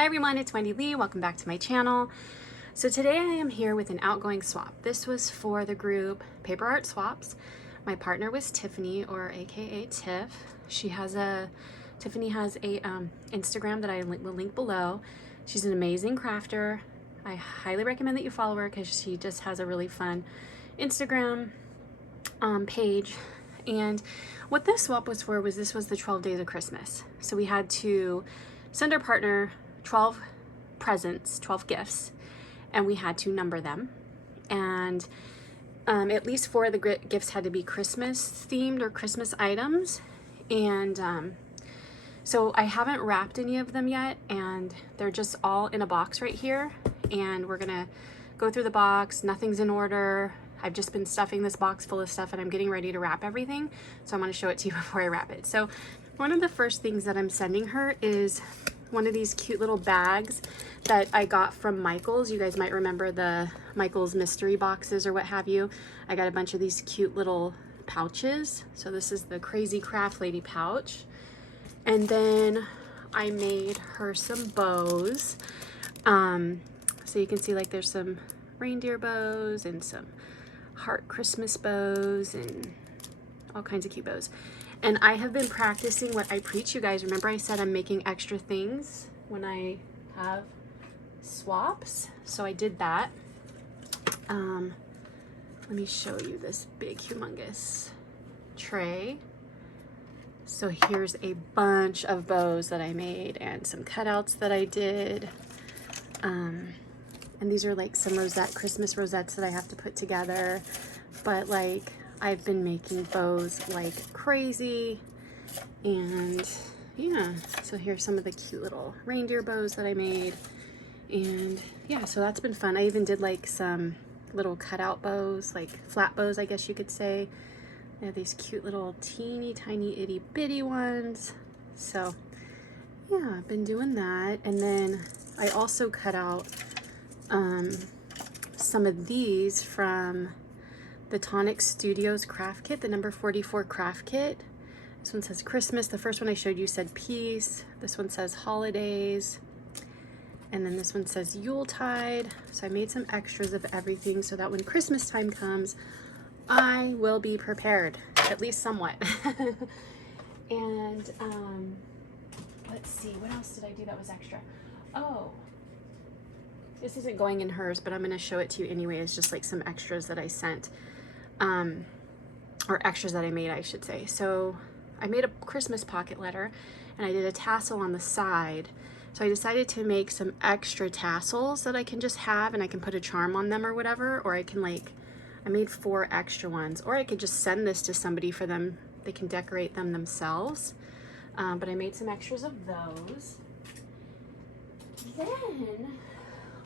Hi everyone, it's Wendy Lee. Welcome back to my channel. So today I am here with an outgoing swap. This was for the group Paper Art Swaps. My partner was Tiffany, or AKA Tiff. Tiffany has a Instagram that I will link below. She's an amazing crafter. I highly recommend that you follow her because she just has a really fun Instagram page. And what this swap was for was this was the 12 days of Christmas. So we had to send our partner 12 presents, 12 gifts, and we had to number them. And at least 4 of the gifts had to be Christmas themed or Christmas items. And so I haven't wrapped any of them yet, and they're just all in a box right here. And we're gonna go through the box. Nothing's in order. I've just been stuffing this box full of stuff and I'm getting ready to wrap everything. So I'm gonna show it to you before I wrap it. So one of the first things that I'm sending her is one of these cute little bags that I got from Michael's. You guys might remember the Michael's mystery boxes or what have you. I got a bunch of these cute little pouches. So this is the Crazy Craft Lady pouch. And then I made her some bows. So you can see like there's some reindeer bows and some heart Christmas bows and all kinds of cute bows. And I have been practicing what I preach. You guys remember I said I'm making extra things when I have swaps. So I did that. Let me show you this big humongous tray. So here's a bunch of bows that I made and some cutouts that I did. And these are like some Christmas rosettes that I have to put together. But like, I've been making bows like crazy. And yeah, so here's some of the cute little reindeer bows that I made. And yeah, so that's been fun. I even did like some little cutout bows, like flat bows, I guess you could say. They have these cute little teeny tiny itty bitty ones. So yeah, I've been doing that. And then I also cut out some of these from the Tonic Studios craft kit, the number 44 craft kit. This one says Christmas. The first one I showed you said peace. This one says holidays. And then this one says Yuletide. So I made some extras of everything so that when Christmas time comes, I will be prepared, at least somewhat. And let's see, what else did I do that was extra? Oh, this isn't going in hers, but I'm going to show it to you anyway. It's just like some extras that I sent, or extras that I made, I should say. So I made a Christmas pocket letter and I did a tassel on the side. So I decided to make some extra tassels that I can just have and I can put a charm on them or whatever, or I can I made 4 extra ones, or I could just send this to somebody for them. They can decorate them themselves. But I made some extras of those. Then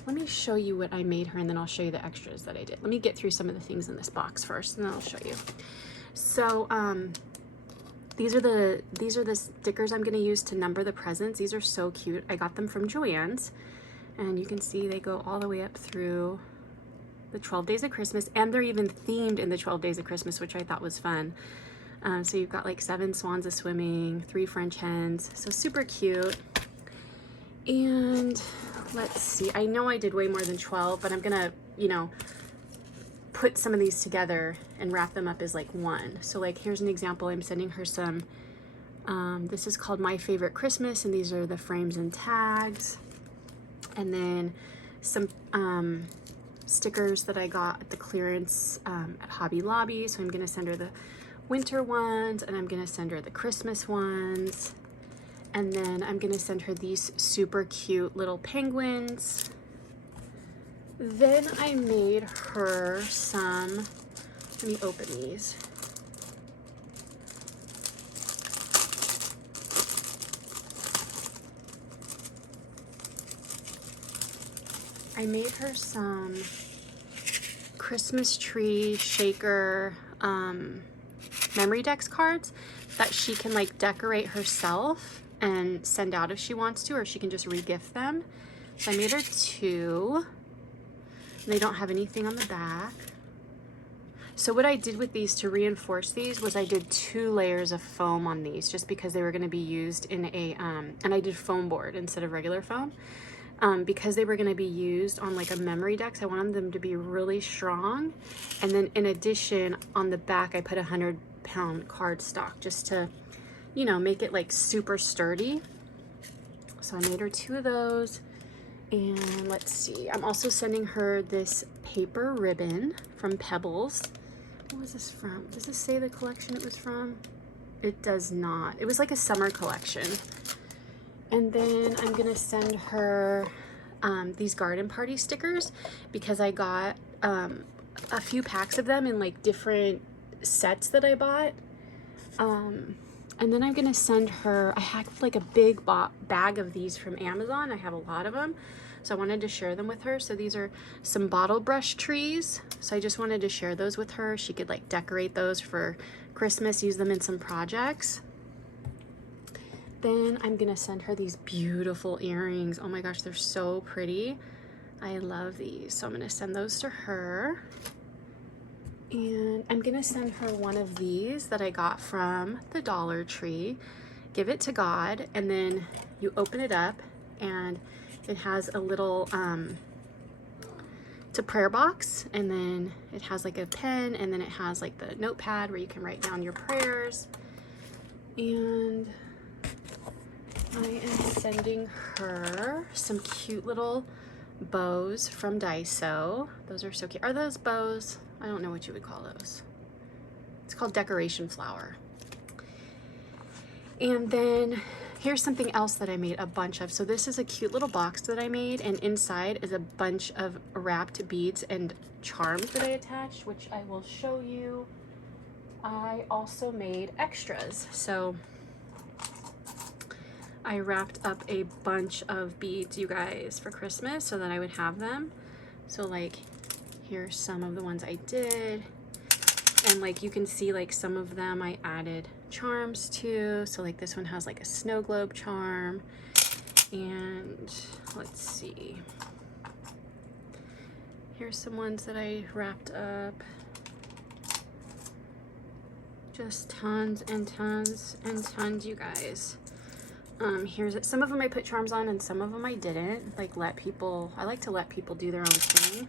let me show you what I made her and then I'll show you the extras that I did. Let me get through some of the things in this box first and then I'll show you. So these are the stickers I'm gonna use to number the presents. These are so cute. I got them from Joann's and you can see they go all the way up through the 12 days of Christmas, and they're even themed in the 12 days of Christmas, which I thought was fun. So you've got like 7 swans a swimming, 3 French hens, so super cute. And let's see, I know I did way more than 12, but I'm gonna, put some of these together and wrap them up as like one. So like, here's an example. I'm sending her some, this is called My Favorite Christmas, and these are the frames and tags. And then some stickers that I got at the clearance at Hobby Lobby. So I'm gonna send her the winter ones, and I'm gonna send her the Christmas ones. And then I'm gonna send her these super cute little penguins. Then I made her some, let me open these. I made her some Christmas tree shaker memory decks cards that she can like decorate herself and send out if she wants to, or she can just re-gift them. So I made her 2. They don't have anything on the back. So what I did with these to reinforce these was I did 2 layers of foam on these, just because they were going to be used in a, and I did foam board instead of regular foam. Because they were going to be used on like a memory deck, so I wanted them to be really strong. And then in addition, on the back, I put 100-pound cardstock just to, you know, make it like super sturdy. So I made her 2 of those. And let's see, I'm also sending her this paper ribbon from Pebbles. What was this from? Does this say the collection it was from? It does not. It was like a summer collection. And then I'm gonna send her these garden party stickers, because I got a few packs of them in like different sets that I bought. And then I'm gonna send her, I had like a big bag of these from Amazon. I have a lot of them, so I wanted to share them with her. So these are some bottle brush trees. So I just wanted to share those with her. She could like decorate those for Christmas, use them in some projects. Then I'm gonna send her these beautiful earrings. Oh my gosh, they're so pretty. I love these. So I'm gonna send those to her. And I'm gonna send her one of these that I got from the Dollar Tree. Give it to God, and then you open it up and it has a little, it's a prayer box, and then it has like a pen, and then it has like the notepad where you can write down your prayers. And I am sending her some cute little bows from Daiso. Those are so cute. Are those bows? I don't know what you would call those. It's called decoration flower. And then here's something else that I made a bunch of. So this is a cute little box that I made, and inside is a bunch of wrapped beads and charms that I attached, which I will show you. I also made extras. So I wrapped up a bunch of beads, you guys, for Christmas so that I would have them. So like, here's some of the ones I did. And like, you can see like some of them I added charms to. So like this one has like a snow globe charm. And let's see. Here's some ones that I wrapped up. Just tons and tons and tons, you guys. Here's it. Some of them I put charms on and some of them I didn't. Like, I like to let people do their own thing.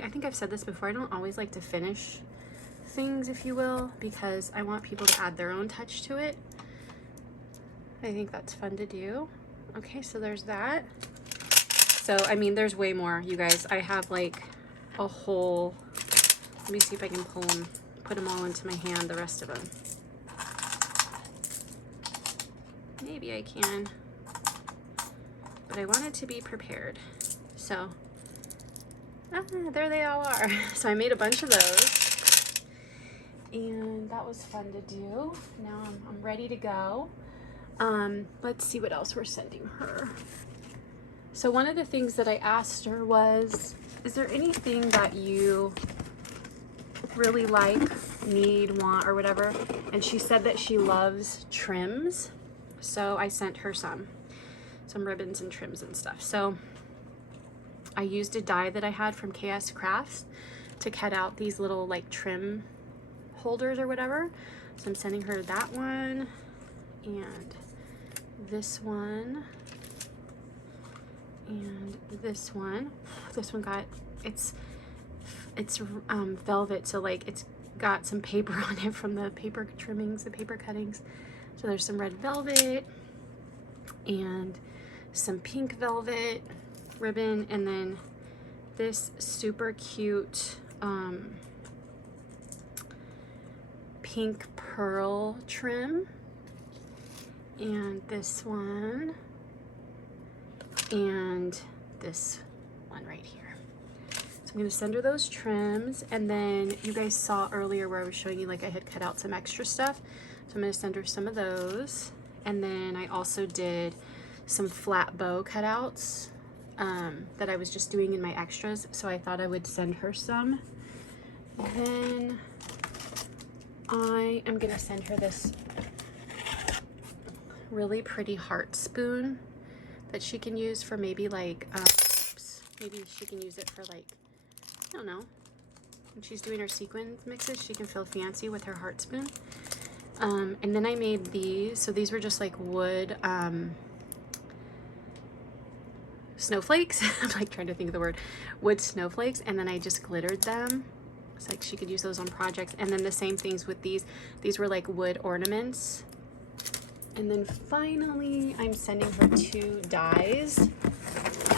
I think I've said this before, I don't always like to finish things, if you will, because I want people to add their own touch to it. I think that's fun to do. Okay, so there's that. So, I mean, there's way more, you guys. I have like a whole, let me see if I can put them all into my hand, the rest of them. Maybe I can, but I wanted to be prepared. So, there they all are. So I made a bunch of those, and that was fun to do. Now I'm ready to go. Let's see what else we're sending her. So one of the things that I asked her was, is there anything that you really like, need, want, or whatever? And she said that she loves trims. So I sent her some ribbons and trims and stuff. So I used a die that I had from KS Crafts to cut out these little like trim holders or whatever. So I'm sending her that one, and this one, and this one. This one got, it's velvet, so like it's got some paper on it from the paper trimmings, the paper cuttings. So there's some red velvet and some pink velvet ribbon, and then this super cute pink pearl trim, and this one, and this one right here. So I'm going to send her those trims, and then you guys saw earlier where I was showing you like I had cut out some extra stuff. So I'm going to send her some of those. And then I also did some flat bow cutouts that I was just doing in my extras. So I thought I would send her some. Then I am going to send her this really pretty heart spoon that she can use for maybe like, maybe she can use it for like I don't know. When she's doing her sequin mixes, she can feel fancy with her heart spoon. And then I made these. So these were just like wood snowflakes. I'm like trying to think of the word. Wood snowflakes. And then I just glittered them. It's like she could use those on projects. And then the same things with these. These were like wood ornaments. And then finally, I'm sending her 2 dies.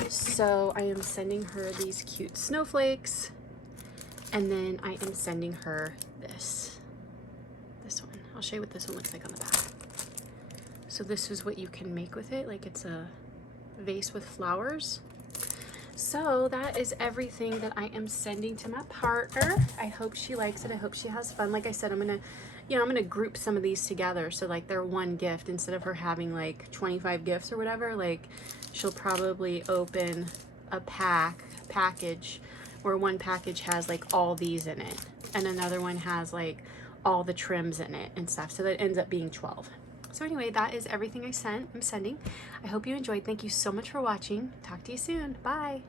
So I am sending her these cute snowflakes. And then I am sending her this one. I'll show you what this one looks like on the back. So this is what you can make with it. Like it's a vase with flowers. So that is everything that I am sending to my partner. I hope she likes it. I hope she has fun. Like I said, I'm gonna group some of these together. So like they're one gift instead of her having like 25 gifts or whatever. Like she'll probably open a package where one package has like all these in it and another one has like all the trims in it and stuff, so that ends up being 12. So anyway, that is everything I'm sending. I hope you enjoyed. Thank you so much for watching. Talk to you soon. Bye.